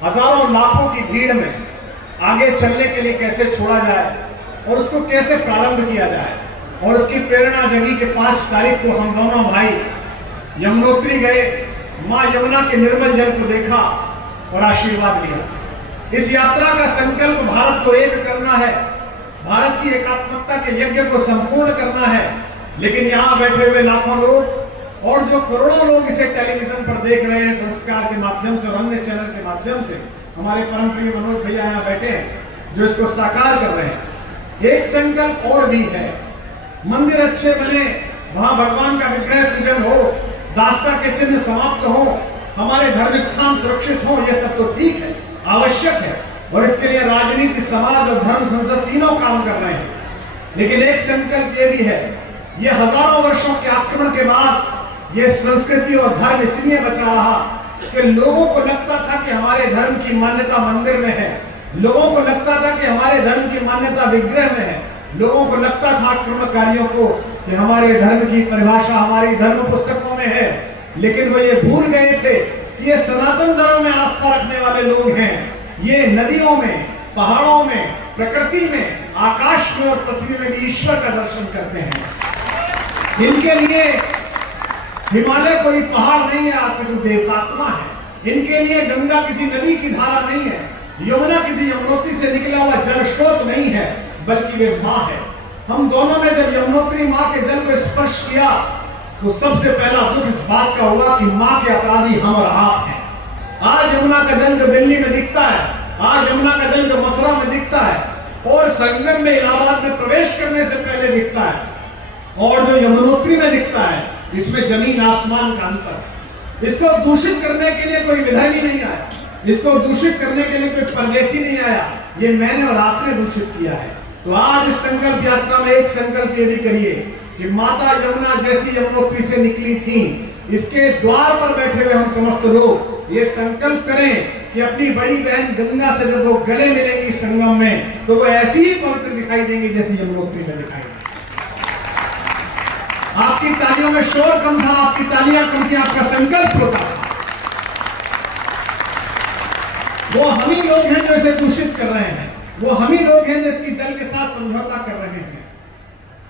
हजारों लाखों की भीड़ में आगे चलने के लिए कैसे छोड़ा जाए और उसको कैसे प्रारंभ किया जाए। और उसकी प्रेरणा जगी कि 5 तारीख को हम दोनों भाई यमुनोत्री गए, माँ यमुना के निर्मल जल को देखा और आशीर्वाद लिया। इस यात्रा का संकल्प भारत को एक करना है, भारत की एकात्मकता के यज्ञ को संपूर्ण करना है। लेकिन यहाँ बैठे हुए लाखों लोग और जो करोड़ों लोग इसे टेलीविजन पर देख रहे हैं, संस्कार के माध्यम से और अन्य चैनल के माध्यम से, हमारे परम प्रिय मनोज भैया यहाँ बैठे हैं जो इसको साकार कर रहे हैं। एक संकल्प और भी है, मंदिर अच्छे बने, वहां भगवान का विग्रह पूजन हो, दास्ता के चिन्ह समाप्त हो, हमारे धर्म स्थान सुरक्षित हो, ये सब तो ठीक है, आवश्यक है। और इसके लिए राजनीति, समाज और धर्म संसद तीनों काम कर रहे हैं। लेकिन एक संकल्प ये भी है, ये हजारों वर्षों के आक्रमण के बाद ये संस्कृति और धर्म इसलिए बचा रहा कि लोगों को लगता था कि हमारे धर्म की मान्यता मंदिर में है, लोगों को लगता था कि हमारे धर्म की मान्यता विग्रह में है, लोगों को लगता था आक्रमणकारियों को कि हमारे धर्म की परिभाषा हमारी धर्म पुस्तकों में है। लेकिन वो ये भूल गए थे कि ये सनातन धर्म में आस्था रखने वाले लोग हैं। ये नदियों में, पहाड़ों में, प्रकृति में, आकाश में और पृथ्वी में भी ईश्वर का दर्शन करते हैं। इनके लिए हिमालय कोई पहाड़ नहीं है, आपके जो देवतात्मा है। इनके लिए गंगा किसी नदी की धारा नहीं है, यमुना किसी यमुनोत्री से निकला हुआ जल स्रोत नहीं है, बल्कि वे माँ है। हम दोनों ने जब यमुनोत्री माँ के जल को स्पर्श किया तो सबसे पहला दुख इस बात का हुआ कि माँ के अपराधी हम और आप हैं। आज यमुना का जल जो दिल्ली में दिखता है, आज यमुना का जल जो मथुरा में दिखता है और संगम में इलाहाबाद में प्रवेश करने से पहले दिखता है, और जो यमुनोत्री में दिखता है, इसमें जमीन आसमान का अंतर है। इसको दूषित करने के लिए कोई विधर्मी नहीं आया, इसको दूषित करने के लिए कोई परदेशी नहीं आया, ये मैंने और आपने दूषित किया है। तो आज इस संकल्प यात्रा में एक संकल्प ये भी करिए कि माता यमुना जैसी यमुनोत्री से निकली थी, इसके द्वार पर बैठे हुए हम समस्त लोग ये संकल्प करें कि अपनी बड़ी बहन गंगा से जब वो गले मिलेंगी संगम में, तो वो ऐसी ही पवित्र दिखाई देंगी जैसी यमुनोत्री में दिखाई देंगी। आपकी तालियों में शोर कम था, आपकी तालियां कम थी, आपका संकल्प होता था। वो हम ही लोग हैं जो इसे दूषित कर रहे हैं, वो हम ही लोग हैं जो इसकी जल के साथ समझौता कर रहे हैं।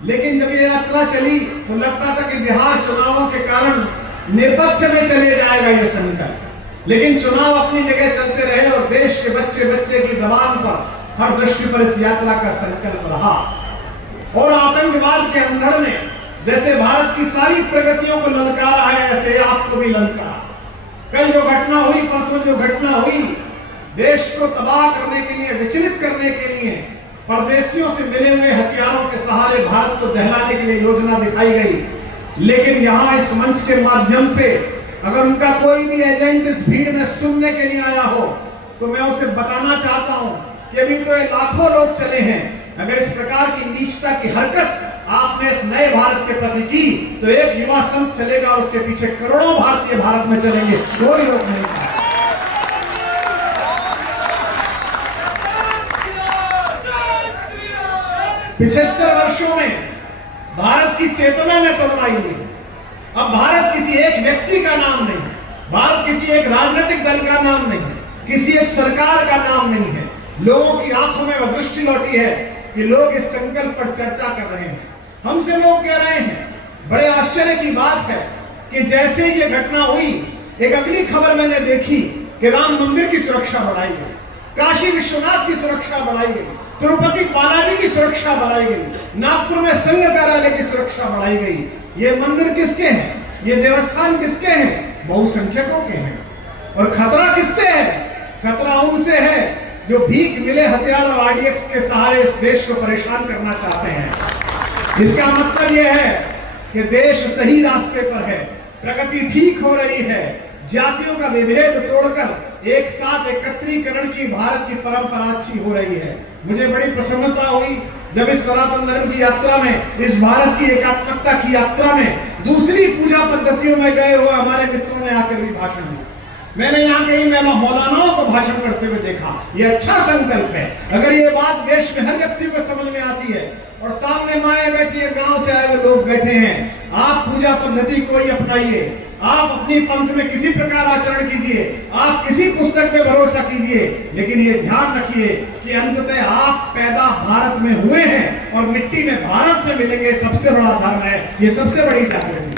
लेकिन जब ये यात्रा चली तो लगता था कि बिहार चुनावों के कारण नेपथ्य में चले जाएगा ये संकल्प, लेकिन चुनाव अपनी जगह चलते रहे और देश के बच्चे बच्चे की जबान पर, हर दृष्टि पर इस यात्रा का संकल्प रहा। और आतंकवाद के अंधर ने जैसे भारत की सारी प्रगतियों को ललकारा है, ऐसे आपको भी ललकारा। कल जो घटना हुई, परसों जो घटना हुई, देश को तबाह करने के लिए, विचलित करने के लिए परदेशियों से मिले हुए हथियारों के सहारे भारत को दहलाने के लिए योजना दिखाई गई। लेकिन यहाँ इस मंच के माध्यम से अगर उनका कोई भी एजेंट इस भीड़ में सुनने के लिए आया हो तो मैं उसे बताना चाहता हूँ कि अभी तो ये लाखों लोग चले हैं। अगर इस प्रकार की नीचता की हरकत आपने इस नए भारत के प्रति की तो एक युवा संत चलेगा, उसके पीछे करोड़ों भारतीय भारत में चलेंगे, कोई रोक नहीं पाएगा। 75 वर्षों में भारत की चेतना ने तोड़वाई हुई। अब भारत किसी एक व्यक्ति का नाम नहीं है, भारत किसी एक राजनीतिक दल का नाम नहीं है, किसी एक सरकार का नाम नहीं है। लोगों की आंखों में वह दृष्टि लौटी है कि लोग इस संकल्प पर चर्चा कर रहे हैं। हमसे लोग कह रहे हैं, बड़े आश्चर्य की बात है कि जैसे ही ये घटना हुई, एक अगली खबर मैंने देखी कि राम मंदिर की सुरक्षा बढ़ाई गई, काशी विश्वनाथ की सुरक्षा बढ़ाई गई, तिरुपति बालाजी की सुरक्षा बढ़ाई गई, नागपुर में संघ कार्यालय की सुरक्षा बढ़ाई गई। ये मंदिर किसके हैं? ये देवस्थान किसके हैं? बहुसंख्यकों के हैं। और खतरा किससे है? खतरा उनसे है जो भीख मिले हथियार और आरडीएक्स के सहारे इस देश को परेशान करना चाहते हैं। इसका मतलब यह है कि देश सही रास्ते पर है, प्रगति ठीक हो रही है, जातियों का विभेद तोड़कर एक साथ एकत्रीकरण की भारत की परंपरा अच्छी हो रही है। मुझे बड़ी प्रसन्नता हुई जब इस सनातन धर्म की यात्रा में, इस भारत की एकात्मकता की यात्रा में दूसरी पूजा पद्धतियों में गए हुए हमारे मित्रों ने आकर भी भाषण दिया। मैंने यहाँ कहीं मौलानाओं को भाषण करते हुए देखा। ये अच्छा संकल्प है। अगर ये बात देश में हर व्यक्ति को समझ में आती है और सामने माए बैठी है, गांव से आए हुए लोग बैठे हैं, आप पूजा पद्धति कोई अपनाइए, आप अपनी पंथ में किसी प्रकार आचरण कीजिए, आप किसी पुस्तक पे भरोसा कीजिए, लेकिन ये ध्यान रखिए कि अंततः आप पैदा भारत में हुए हैं और मिट्टी में भारत में मिलेंगे। सबसे बड़ा धर्म है ये, सबसे बड़ी जागृति।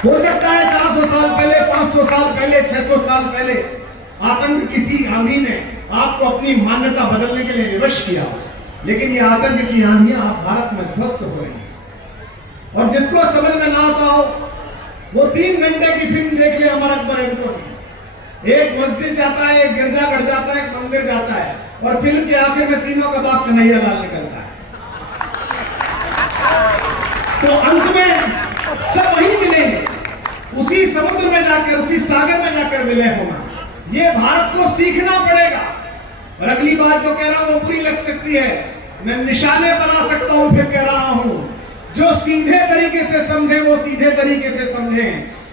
हो सकता है 400 साल पहले, 500 साल पहले, 600 साल पहले आतंक किसी आंधी ने आपको अपनी मान्यता बदलने के लिए विवश किया, लेकिन ये आतंक की आंधियां आप भारत में ध्वस्त हो रही हैं। और जिसको समझ में ना आता हो वो 3 घंटे की फिल्म देख ले अमर अकबर एंटोनी। एक मस्जिद जाता है, एक गिरजाघर जाता है, एक मंदिर जाता है, और फिल्म के आखिर में तीनों का बाप कन्हैया लाल निकलता है। तो अंत में सब वही मिलेंगे, उसी समुद्र में जाकर, उसी सागर में जाकर विलय होना। ये भारत को सीखना पड़ेगा। और अगली बात जो कह रहा हूं वो बुरी लग सकती है, मैं निशाने बना सकता हूं, फिर कह रहा हूं जो सीधे तरीके से समझे वो सीधे तरीके से समझें,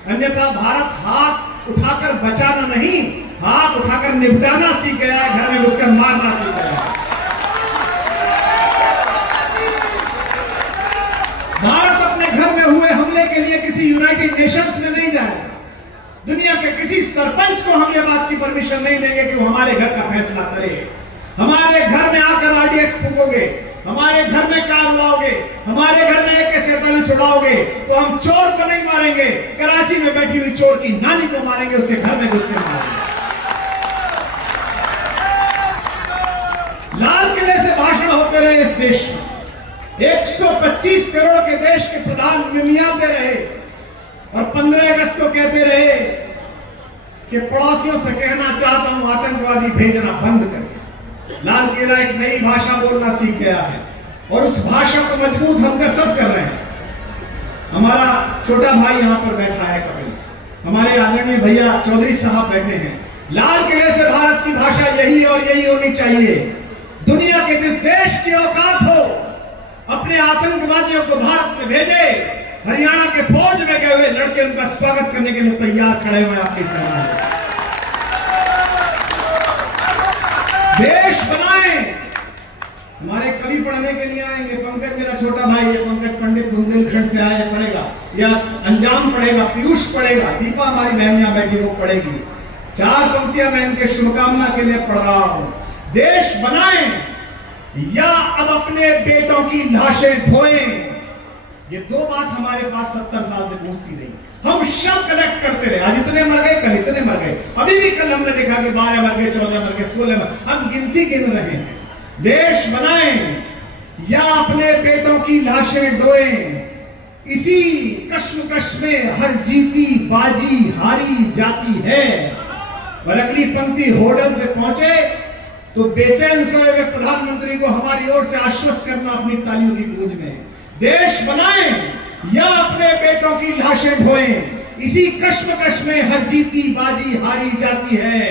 अन्यथा भारत हाथ उठाकर बचाना नहीं, हाथ उठाकर निपटाना सीख गया है, घर में घुसकर मारना सीख गया है। भारत अपने घर में हुए हमले के लिए किसी यूनाइटेड नेशंस में नहीं जाएगा। दुनिया के किसी सरपंच को हम ये बात की परमिशन नहीं देंगे कि वो हमारे घर का फैसला करे। हमारे घर में आकर आरडीएक्स फूकोगे, हमारे घर में कार उड़ाओगे, हमारे घर में AK-47 उड़ाओगे, तो हम चोर को नहीं मारेंगे, कराची में बैठी हुई चोर की नानी को मारेंगे, उसके घर में घुस के मारेंगे। लाल किले से भाषण होते रहे इस देश में, 125 करोड़ के देश के प्रधान मिमियाते रहे और 15 अगस्त को कहते रहे कि पड़ोसियों से कहना चाहता हूं आतंकवादी भेजना बंद करें। लाल किला एक नई भाषा बोलना सीख गया है और उस भाषा को मजबूत हम सब कर रहे हैं। हमारा छोटा भाई यहां पर बैठा है कपिल, हमारे आदरणीय भैया चौधरी साहब बैठे हैं। लाल किले से भारत की भाषा यही और यही होनी चाहिए। दुनिया के जिस देश की औकात हो अपने आतंकवादियों को भारत में भेजे, हरियाणा के फौज में गए हुए लड़के उनका स्वागत करने के लिए तैयार खड़े हुए आपकी सेना में। देश बनाएं। हमारे कवि पढ़ने के लिए आएंगे, पंकज मेरा छोटा भाई है, पंकज पंडित बुंदेलखंड से आया पढ़ेगा, या अंजाम पढ़ेगा, पीयूष पढ़ेगा, दीपा हमारी बहन यहां बैठी वो पढ़ेगी। 4 पंक्तियां मैं इनके शुभकामना के लिए पढ़ रहा हूं। देश बनाएं या अब अपने बेटों की लाशें ढोएं। ये 2 बात हमारे पास 70 साल से पूछती रही। हम शव कलेक्ट करते रहे, आज इतने मर गए, कल इतने मर गए, अभी भी कल हमने देखा कि 12 मर गए, 14 मर गए, 16 मर, हम गिनती गिन रहे हैं। देश बनाएं या अपने बेटों की लाशें ढोएं। इसी कश्मकश में हर जीती बाजी हारी जाती है। और अगली पंक्ति होडल से पहुंचे तो बेचैन सोए हुए प्रधानमंत्री को हमारी ओर से आश्वस्त करना अपनी तालियों की गूंज में। देश बनाएं या अपने बेटों की लाशें ढोएं। इसी कश्मकश में हर जीती बाजी हारी जाती है।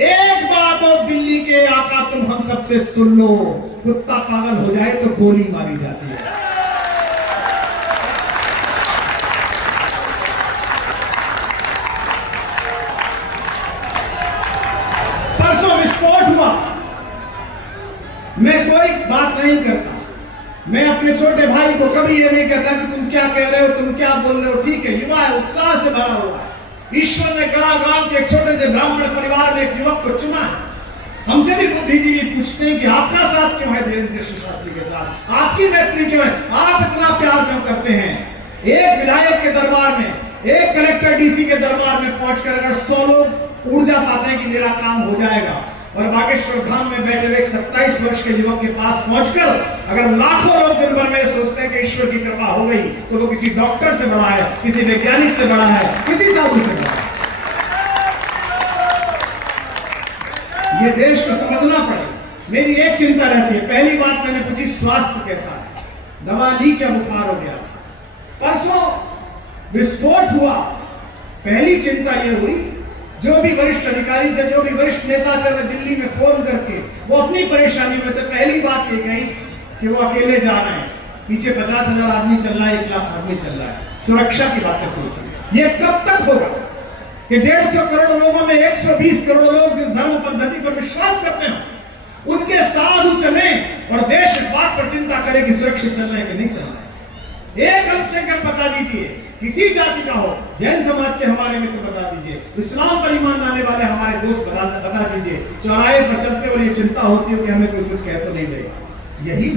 एक बात और दिल्ली के आका तुम हम सबसे सुन लो, कुत्ता पागल हो जाए तो गोली मारी जाती है। परसों विस्फोट हुआ, मैं कोई बात नहीं करता, मैं अपने छोटे भाई को कभी ये नहीं कहता कि तुम क्या कह रहे हो, तुम क्या बोल रहे हो। ठीक है, युवा है, उत्साह से भरा हुआ है। ईश्वर ने गड़ा गांव के एक छोटे से ब्राह्मण परिवार में एक युवक को चुना है। हमसे भी बुद्धिजीवी पूछते हैं कि आपका साथ क्यों है देवेंद्र शास्त्री के साथ, आपकी मैत्री क्यों है, आप इतना प्यार क्यों करते हैं। एक विधायक के दरबार में, एक कलेक्टर डीसी के दरबार में पहुंचकर अगर 100 लोग ऊर्जा पाते हैं कि मेरा काम हो जाएगा, और बागेश्वर धाम में बैठे हुए 27 वर्ष के युवक के पास पहुंचकर अगर लाखों लोग दिन भर में सोचते हैं कि ईश्वर की कृपा हो गई, तो वो किसी डॉक्टर से बड़ा है, किसी वैज्ञानिक से बड़ा है, किसी साधु से बड़ा है। ये देश को समझना पड़ेगा। मेरी एक चिंता रहती है, पहली बात मैंने पूछी स्वास्थ्य कैसा है, दवा ली क्या, बुखार हो गया। परसों विस्फोट हुआ, पहली चिंता यह हुई जो भी वरिष्ठ अधिकारी थे, जो भी वरिष्ठ नेता थे, दिल्ली में फोन करके वो अपनी परेशानी में थे। पहली बात ये कही कि वो अकेले जा रहे हैं, पीछे 50,000 आदमी चल रहा है, 1 लाख आदमी चल रहा है, सुरक्षा की बातें सोचिए। ये कब तक होगा कि 150 करोड़ लोगों में 120 करोड़ लोग जिस धर्म पद्धति पर विश्वास करते हैं उनके साधु चले और देश इस बात पर चिंता करे कि सुरक्षित चल रहे हैं कि नहीं चल रहे। एक अल्पसंख्यक बता दीजिए किसी जाति का हो, जैन समाज के हमारे मित्र बता दीजिए, इस्लाम पर ईमान लाने वाले हमारे दोस्त बता दीजिए, चौराहे पर चलते और ये चिंता होती हो कि हमें कोई कुछ कह तो नहीं देगा। यही